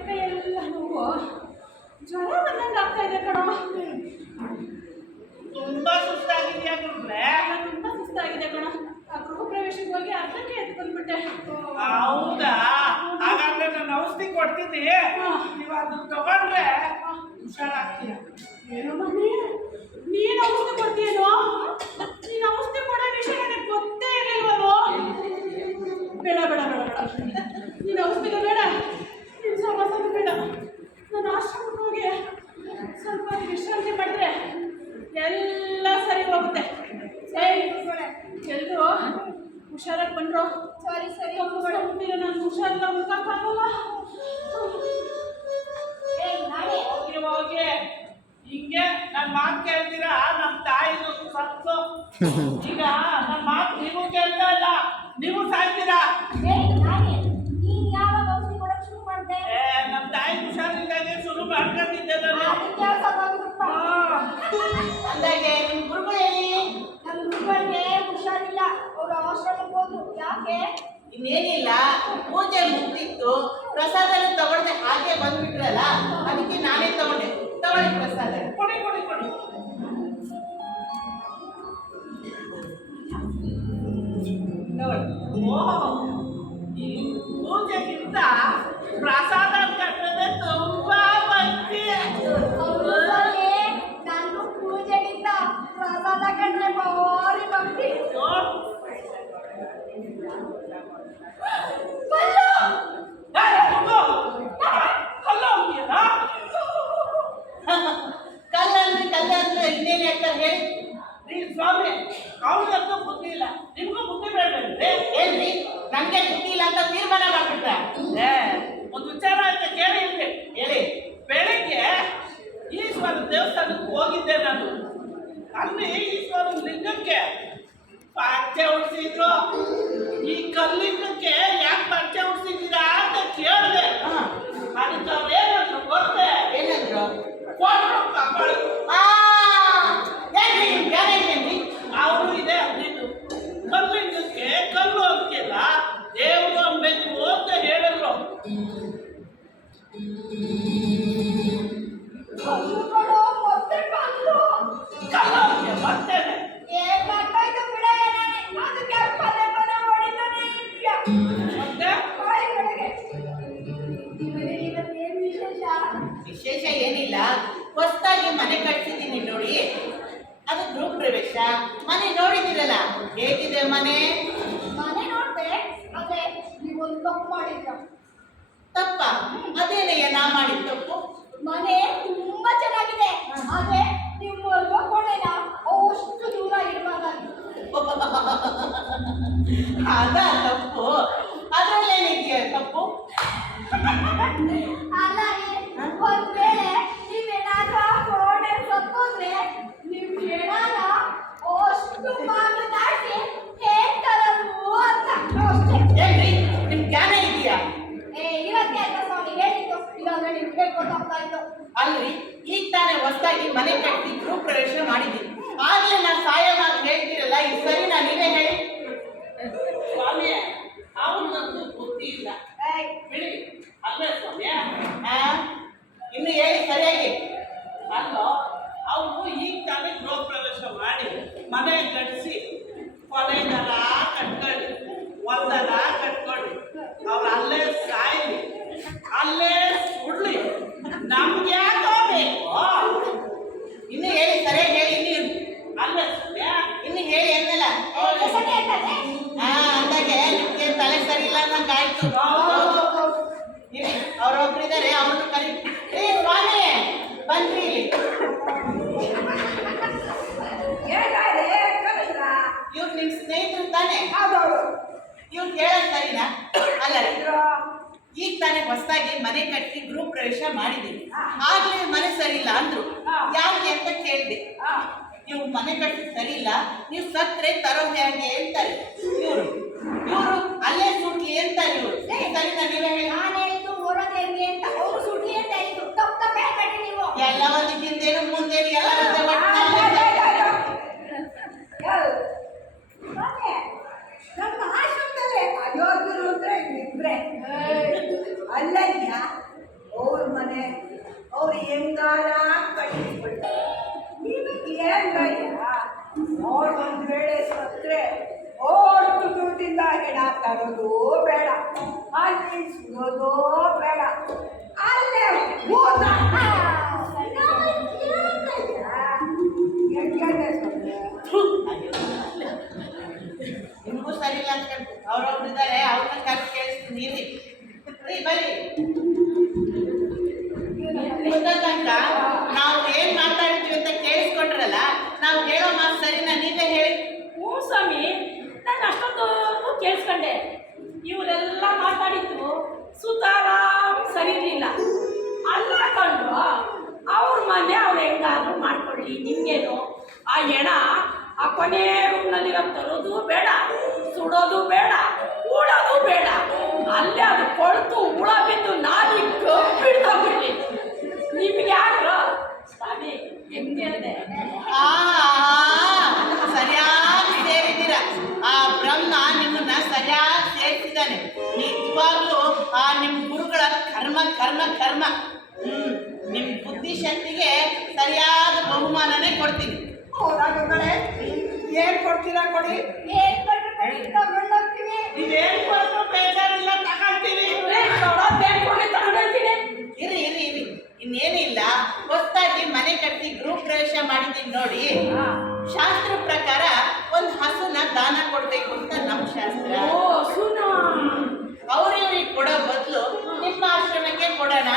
ಕೈ ಎಲ್ಲ ನೋವು. ಜ್ವರ ಬಂದಂಗೆ ಆಗ್ತಾ ಇದೆ ಕಣ. ತುಂಬಾ ಸುಸ್ತಾಗಿದ್ಯಾ ಗುರುಗಳೇ? ತುಂಬಾ ಸುಸ್ತಾಗಿದೆ ಕಣ. ಆ ಗೃಹ ಪ್ರವೇಶಕ್ಕೆ ಹೋಗಿ ಅರ್ಧಕ್ಕೆ ಎದ್ದು ಬಂದ್ಬಿಟ್ಟೆ. ಹೌದಾ? ಹಾಗಾದ್ರೆ ನಾನು ಔಷಧಿ ಕೊಡ್ತೀನಿ. ನೀವು ಅದನ್ನ ತಗೊಂಡ್ರೆ ಹುಷಾರಾಗ್ತೀಯ ಏನು ನೀನು ನೀನು ಔಷಧಿ ಕೊಡ್ತೀಯೇನೋ ನೀನು ಔಷಧಿ ಕೊಡೋ ವಿಷಯ ನನಗೆ ಗೊತ್ತೇ ಇರಲಿಲ್ವಲ್ಲೋ ಬೇಡ ಬೇಡ ಬೇಡ ಬೇಡ ನೀನು ಔಷಧಿಗೆ ಬೇಡ ನೀನು ಸಹವಾಸನೂ ಬೇಡ ನಾನು ಆಶ್ರಮಕ್ಕೆ ಹೋಗಿ ಸ್ವಲ್ಪ ವಿಶ್ರಾಂತಿ ಮಾಡಿದ್ರೆ ಎಲ್ಲ ಸರಿ ಹೋಗುತ್ತೆ. ಎಲ್ರು ಎಲ್ಲರೂ ಹುಷಾರಾಗಿ ಬಂದ್ರು? ಸರಿ ಸರಿ. ಹೋಗ್ಬಿಟ್ಟಿರೋ ನಾನು ಹುಷಾರಿಲ್ಲ ಮುಖಕ್ಕಾಗಲ್ಲ ಹೋಗಿ ಹೋಗಿ ನನ್ನ ಮಾತು ಕೇಳ್ತೀರಾ? ನಮ್ಮ ತಾಯಿದು ಸತ್ತು ಈಗ ನನ್ನ ಮಾತು ನೀವು ಕೇಳ್ತಾ ಇಲ್ಲ ನೀವು ಸಾಯ್ತೀರಾ? ನಮ್ಮ ತಾಯಿ ಹುಷಾರಿಲ್ದಾಗೆ ಶುರು ಮಾಡ್ಕೊಂಡಿದ್ದೆ ನಾನು. ಅವ್ರು ಆಶ್ರಮಕ್ಕೆ ಹೋದ್ರು. ಯಾಕೆ? ಇನ್ನೇನಿಲ್ಲ, ಪೂಜೆ ಮುಗ್ದಿತ್ತು ಪ್ರಸಾದ ತಗೊಳ್ದೆ ಹಾಗೆ ಬಂದ್ಬಿಟ್ರಲ್ಲ, ಅದಕ್ಕೆ ನಾನೇ ತಗೊಂಡೆ. ತಗೊಳ್ಳಿ ಪ್ರಸಾದ. ಕೊಡಿ ಕೊಡಿ ಕೊಡಿ. ಪೂಜೆಗಿಂತ ಪ್ರಸಾದ ಅಲ್ಲಿ ಈಶ್ವರ ಲಿಂಗಕ್ಕೆ ಪಂಚೆ ಉಡ್ಸಿದ್ರು ಈ ಕಲ್ಲಿಂಗಕ್ಕೆ ಯಾಕೆ ಪರಿಚಯ ಹುಡ್ಸಿದ್ದೀರಾ ಅಂತ ಕೇಳಿದೆ. ಅದಕ್ಕೆ ಅವ್ರೇನಂದ್ರು ಗೊತ್ತೆ ಏನಂದ್ರು? ಕೊಟ್ರು ಕಪ್ಪಳು ಅವರು ಇದೆ ಅಂದಿದ್ದು. ಕಲ್ಲಿಂಗಕ್ಕೆ ಕಲ್ಲು ಅಂತಿಲ್ಲ ದೇವರು ಅನ್ಬೇಕು ಅಂತ ಹೇಳಿದ್ರು. ಮನೆ ಕಟ್ಸಿದ್ದೀನಿ ನೋಡಿ. ಅದು ಗೃಹ ಪ್ರವೇಶ. ಮನೆ ನೋಡಿದಿರಲ್ಲ ಹೇಗಿದೆ ಮನೆ? ಮನೆ ನೋಡ್ದೆ. ಆದ್ರೆ ಒಂದು ತಪ್ಪು ಮಾಡಿದ್ರ ತಪ್ಪ? ಅದೇನಯ್ಯ ನಾ ಮಾಡಿದ ತಪ್ಪು? ಮನೆ ತುಂಬಾ ಚೆನ್ನಾಗಿದೆ. ಆದ್ರೆ ನೀವು ಕೋಣೆನ ಅಷ್ಟು ದೂರ ಇರುವಾಗ. ಅದ ತಪ್ಪು? ಅದರಲ್ಲೇನಿದೆಯಾ ತಪ್ಪು? ಮನೆ ಕಟ್ಟಿ ಗೃಹ ಪ್ರವೇಶ ಮಾಡಿದ್ದೀನಿ. ಆಗ್ಲೇ ನಾನು ಸಾಯವಾಗಿ ಹೇಳ್ತೀರಲ್ಲ ಈ ಸರಿ ನಾ ನೀವೇ ಹೇಳಿ. ಸ್ವಾಮಿ ಅವನಂತೂ ಬುದ್ಧಿ ಇಲ್ಲ. ಏಯ್, ಬಿಡಿ. ಅಲ್ವೇ ಸ್ವಾಮಿ ಆ? ಇನ್ನು ಹೇಳಿ ಸರಿಯಾಗಿ ಅಲ್ಲೋ ಅವನು ಈಗ ತಾನೇ ಗೃಹ ಪ್ರವೇಶ ಮಾಡಿ ಮನೆ ಕಟ್ಟಿಸಿ ಕೊನೆಗರ ಕಟ್ಕೊಳ್ಳಿ ಒಂದರ ಕಟ್ಕೊಳ್ಳಿ ಅವ್ರು ಅಲ್ಲೇ ಸಾಯ್ಲಿ ಅಲ್ಲೇ ಸುಡ್ಲಿ ನಮ್ಗೆ ಯಾಕೋ ಬೇಕು ಇನ್ನು ಹೇಳಿ ಸರಿಯಾಗಿ ಹೇಳಿ ಇನ್ನು ಅಲ್ಲೇ ಸ್ವಾಮಿ ಇನ್ನು ಹೇಳಿ ಅನ್ನಲ್ಲ ಏ, ಎಸಟೆ ಇರ್ತದೆ? ಹಾ ಅಂದಾಗೆ ನಿಮ್ಗೆ ತಲೆ ಸರಿ ಇಲ್ಲ ಇರಿ ಅವ್ರೊಬ್ರಿದ್ದಾರೆ ಅವ್ರನ್ನ ಕರಿ ಏ ಸ್ವಾಮಿ ಬನ್ರಿ ಇವ್ರು ನಿಮ್ ಸ್ನೇಹಿತರು ತಾನೆ ಇವ್ರು ಕೇಳೋದ್ ಸರಿನಾ ಅಲ್ಲ ಈಗ ತಾನೇ ಹೊಸದಾಗಿ ಮನೆ ಕಟ್ಟಿ ಗೃಹ ಪ್ರವೇಶ ಮಾಡಿದೀನಿ ಆಗ್ಲೇ ಮನೆ ಸರಿ ಇಲ್ಲ ಅಂದ್ರು ಯಾಕೆ ಅಂತ ಕೇಳಿದೆ ನೀವು ಮನೆ ಕಟ್ಟಿ ಸರಿ ಇಲ್ಲ ನೀವು ಸತ್ರೆ ತರೋ ಹೇಗೆ ಅಂತಾರೆ ಇವರು ಇವರು ಅಲ್ಲೇ ಸುಟ್ಲಿ ಸರಿನಾ ನೀವೇ. ಹೇಳಿ. ನಾನ್ ಹೇಳಿದ್ದು ಓಡೋದ್ ಹೆಂಗೆ ಅಂತ ಅವರು ಸುಡ್ಲಿ ಅಂತ ಹೇಳಿದ್ದು ತಪ್ಪು ತಪ್ಪು ಹೇಳ್ಬೇಡಿ ನೀವು. ಒಂದು ರೀ ಬರ್ರಿ ಇಷ್ಟೊತ್ತು ತನಕ ನಾವು ಏನ್ ಮಾತಾಡ್ತೀವಿ ಅಂತ ಕೇಳಿಸ್ಕೊಂಡ್ರಲ್ಲ, ನಾವು ಹೇಳೋ ಮಾತು ಸರಿನಾ? ನೀವೇ ಹೇಳಿ. ಹ್ಞೂ ಸ್ವಾಮಿ, ನಾನು ಅಷ್ಟೊಂದು ಕೇಳಿಸ್ಕೊಂಡೆ. ಇವರೆಲ್ಲ ಮಾತಾಡಿದ್ದು ಸುತಾರಾಮ್ ಸರಿ ಇರಲಿಲ್ಲ ಅಲ್ಲ ಕಂಡು ಅವ್ರ ಮನೆ ಅವ್ರು ಹೆಂಗಾದ್ರೂ ಮಾಡ್ಕೊಳ್ಳಿ. ನಿಮ್ಗೇನು? ಆ ಹೆಣ ಆ ಕೊನೆ ರೂಮ್ನಲ್ಲಿರೋ ತರೋದು ಬೇಡ, ಸುಡೋದು ಬೇಡ. ಕರ್ಮ ಕರ್ಮ. ಕರ್ಮ ಹ್ಮ್. ನಿಮ್ ಬುದ್ಧಿಶಕ್ತಿಗೆ ಸರಿಯಾದ ಬಹುಮಾನನೇ ಕೊಡ್ತೀನಿ. ಹೌದಾ ಮಗಳೇ ಏನ್ ಕೊಡ್ತೀರಾ ಕೊಡಿ? ಏನ್ ಕೊಟ್ರು ಕೊಡಿ ತಗೊಂಡೋಗ್ತೀನಿ ನೀವೇನ್ ಕೊಟ್ಟರು ಬೇಜಾರಿಲ್ಲ ತಗೊಳ್ತೀವಿ ಇರಿ ಇರಿ ಇರಿ. ಇನ್ನೇನಿಲ್ಲ ಹೊಸ್ತಾಗಿ ಮನೆ ಕಟ್ಟಿ ಗೃಹ ಪ್ರವೇಶ ಮಾಡಿದ್ದೀನಿ ನೋಡಿ. ಶಾಸ್ತ್ರ ಪ್ರಕಾರ ಒಂದು ಹಸುನ ದಾನ ಕೊಡ್ಬೇಕು ಅಂತ ನಮ್ಮ ಶಾಸ್ತ್ರ. ಓ ಕೊಡೋ ಬದಲು ನಿಮ್ಮ ಆಶ್ರಮಕ್ಕೆ ಕೊಡೋಣ.